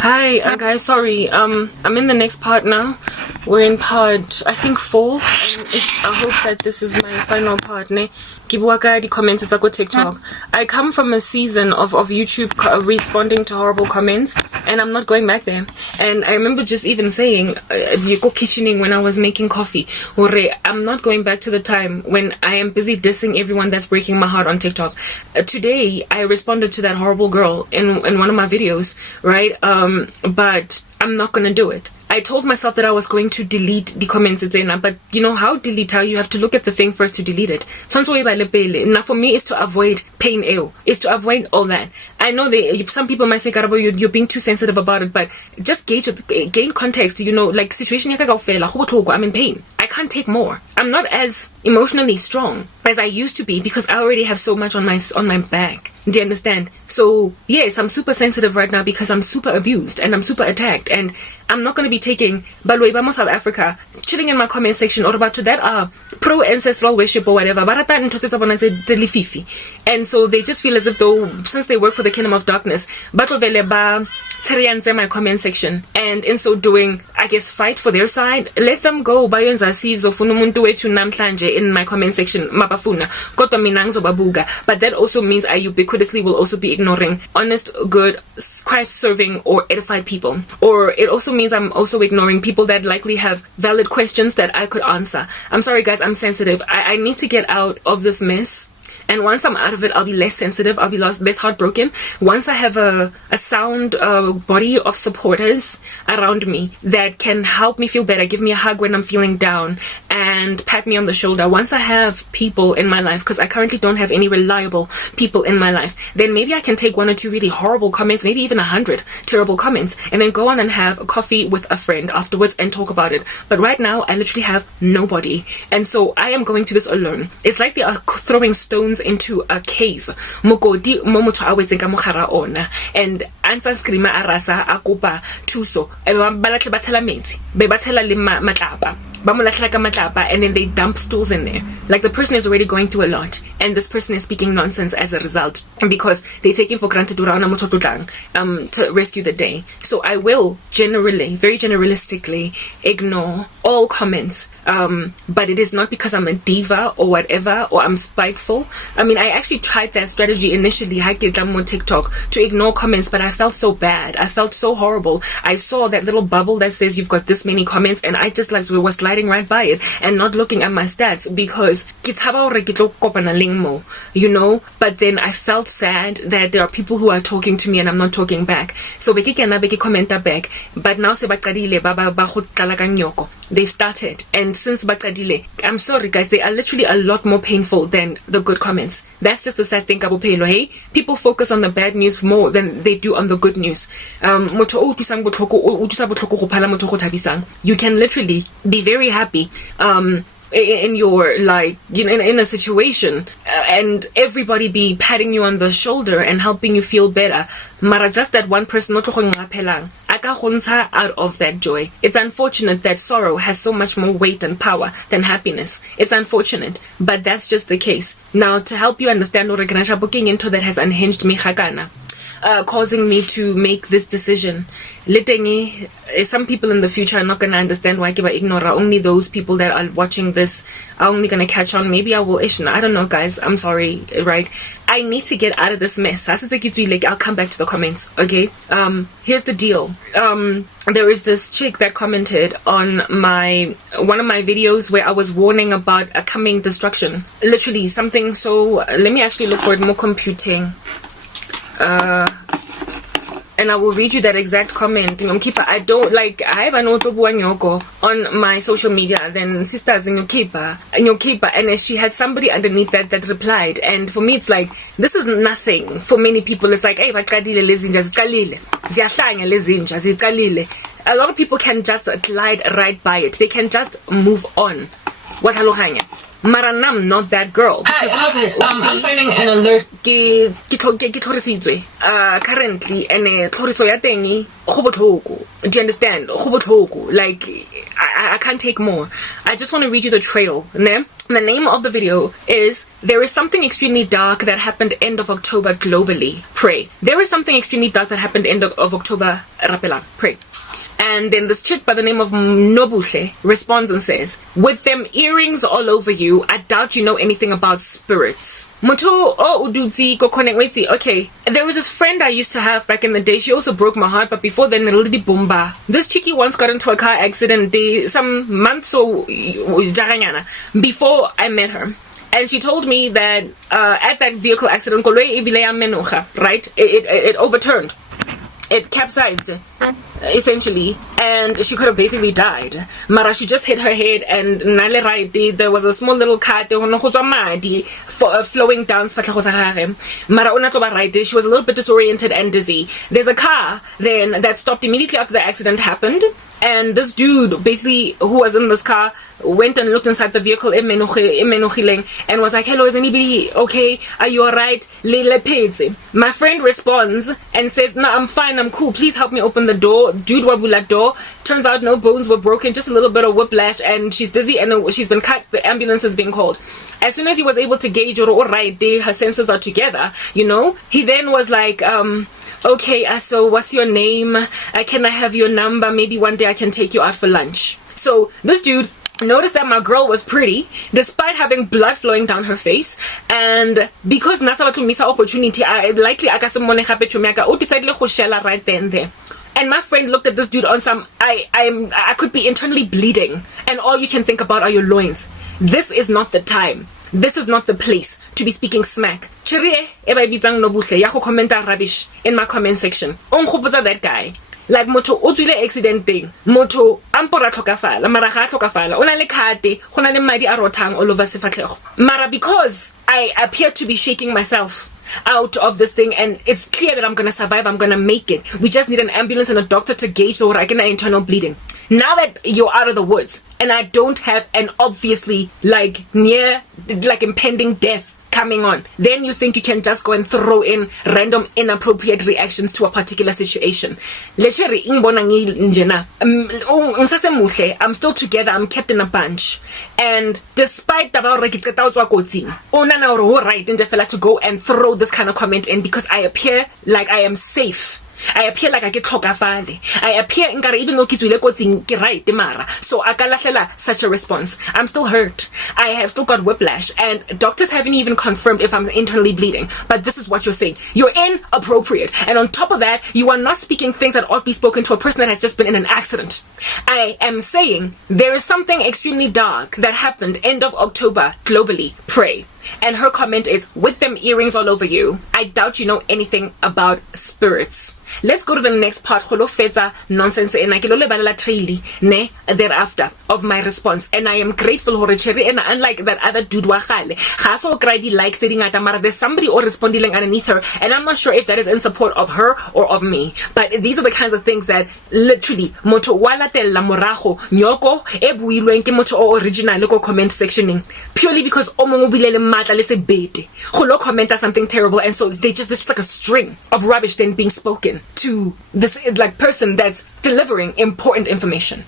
Hi, guys. Sorry. I'm in the next part now. We're in part, I think, 4. And I hope that this is my final part. Ne? Kibuaka, the comments, it's go TikTok. I come from a season of YouTube responding to horrible comments, and I'm not going back there. And I remember just even saying, you go kitchening when I was making coffee. I'm not going back to the time when I am busy dissing everyone that's breaking my heart on TikTok. Today, I responded to that horrible girl in one of my videos, right? But I'm not gonna do it. I told myself that I was going to delete the comments, but you know how you have to look at the thing first to delete it. Now for me, is to avoid pain, is to avoid all that. I know some people might say, Karabo, you're being too sensitive about it, but just gain context, like situation, I'm in pain. I can't take more. I'm not as emotionally strong as I used to be because I already have so much on my back. Do you understand? So yes, I'm super sensitive right now because I'm super abused and I'm super attacked, and I'm not going to be taking Baloi Bamo South Africa chilling in my comment section or about to that pro ancestral worship or whatever. And so they just feel as if though since they work for the kingdom of darkness, my comment section, and in so doing, I guess, fight for their side. Let them go. In my comment section, but that also means I ubiquitously will also be ignoring honest, good, Christ-serving or edified people. Or it also means I'm also ignoring people that likely have valid questions that I could answer. I'm sorry, guys, I'm sensitive. I need to get out of this mess. And once I'm out of it, I'll be less sensitive. I'll be less heartbroken. Once I have a sound body of supporters around me that can help me feel better, give me a hug when I'm feeling down, and pat me on the shoulder. Once I have people in my life, because I currently don't have any reliable people in my life, then maybe I can take 1 or 2 really horrible comments, maybe even 100 terrible comments, and then go on and have a coffee with a friend afterwards and talk about it. But right now, I literally have nobody. And so I am going through this alone. It's like they are throwing stones into a cave. Mokodi momoto a wetseng ka mogara ona, and antsa skrima arasa akopa thuso e ba latle ba tshela metsi be ba tshela le matlapa ba mo latlha ka matlapa, and then they dump stools in there. Like the person is already going through a lot, and this person is speaking nonsense as a result because they take it for granted to rescue the day. So I will generally, very generalistically, ignore all comments, but it is not because I'm a diva or whatever, or I'm spiteful. I mean, I actually tried that strategy initially on TikTok to ignore comments, but I felt so bad. I felt so horrible. I saw that little bubble that says you've got this many comments, and I just was sliding right by it and not looking at my stats because but then I felt sad that there are people who are talking to me and I'm not talking back. So beke comment back, but now they've started, and since Bakadile, I'm sorry guys, they are literally a lot more painful than the good comments. That's just the sad thing. Hey, people focus on the bad news more than they do on the good news. You can literally be very happy in your in a situation and everybody be patting you on the shoulder and helping you feel better, mara just that one person out of that joy. It's unfortunate that sorrow has so much more weight and power than happiness. It's unfortunate, but that's just the case. Now, to help you understand what booking into that has unhinged me causing me to make this decision. Some people in the future are not going to understand why I ignore. Only those people that are watching this are only going to catch on. Maybe I will. I don't know, guys. I'm sorry, right? I need to get out of this mess. I'll come back to the comments, okay? Here's the deal. There is this chick that commented on one of my videos where I was warning about a coming destruction. Literally something so... Let me actually look for it. More computing. And I will read you that exact comment. I don't like. I have an auto on my social media. Then sisters in your and she had somebody underneath that replied. And for me, it's like this is nothing. For many people, it's like, hey, a lot of people can just glide right by it. They can just move on. What haloganya? Maranam, not that girl. I'm sending an alert. Currently, and do you understand? Like, I can't take more. I just want to read you the trail. Ne? The name of the video is There is Something Extremely Dark That Happened End of October Globally. Pray. There is something extremely dark that happened end of October. Rapela. Pray. And then this chick by the name of Botle responds and says, with them earrings all over you, I doubt you know anything about spirits. Okay, there was this friend I used to have back in the day. She also broke my heart, but before then, bomba. This chickie once got into a car accident some months or before I met her. And she told me that at that vehicle accident, right, it overturned. It capsized, essentially, and she could have basically died. Mara, she just hit her head, and there was a small little cut flowing down. Mara, she was a little bit disoriented and dizzy. There's a car then that stopped immediately after the accident happened, and this dude, basically, who was in this car, went and looked inside the vehicle and was like, hello, is anybody okay? Are you alright? My friend responds and says, no, I'm fine, I'm cool, please help me open the door. Dude wabula door. Turns out no bones were broken, just a little bit of whiplash, and she's dizzy and she's been cut. The ambulance is being called. As soon as he was able to gauge her senses are together, he then was like, okay, so what's your name? Can I have your number? Maybe one day I can take you out for lunch. So this dude noticed that my girl was pretty despite having blood flowing down her face, and because nasa batlo misa opportunity, I decided to share right then and there. And my friend looked at this dude on some, I could be internally bleeding, and all you can think about are your loins. This is not the time. This is not the place to be speaking smack. Chiri commenta rubbish in my comment section. That guy. Like moto o tswile accident thing, moto ampora tlhokafala mara ga tlhokafala ona le khate gona le madi a rothang all over sefatlego. Mara because I appear to be shaking myself out of this thing, and it's clear that I'm gonna survive, I'm gonna make it. We just need an ambulance and a doctor to gauge the internal bleeding. Now that you're out of the woods and I don't have an obviously impending death coming on, then you think you can just go and throw in random inappropriate reactions to a particular situation. I'm still together, I'm kept in a bunch, and despite to go and throw this kind of comment in because I appear like I am safe. I appear like I get tlhokafale. I appear even though so I got such a response. I'm still hurt. I have still got whiplash, and doctors haven't even confirmed if I'm internally bleeding. But this is what you're saying. You're inappropriate, and on top of that, you are not speaking things that ought to be spoken to a person that has just been in an accident. I am saying there is something extremely dark that happened end of October globally. Pray. And her comment is, with them earrings all over you, I doubt you know anything about spirits. Let's go to the next part. Nonsense thereafter of my response, and I am grateful and unlike that other dude there's somebody or responding underneath her, and I'm not sure if that is in support of her or of me, but these are the kinds of things that literally moto walatella morago nyoko e builweng ke motho o original ko comment sectioning purely because comment something terrible, and so there's just like a string of rubbish then being spoken to this person that's delivering important information.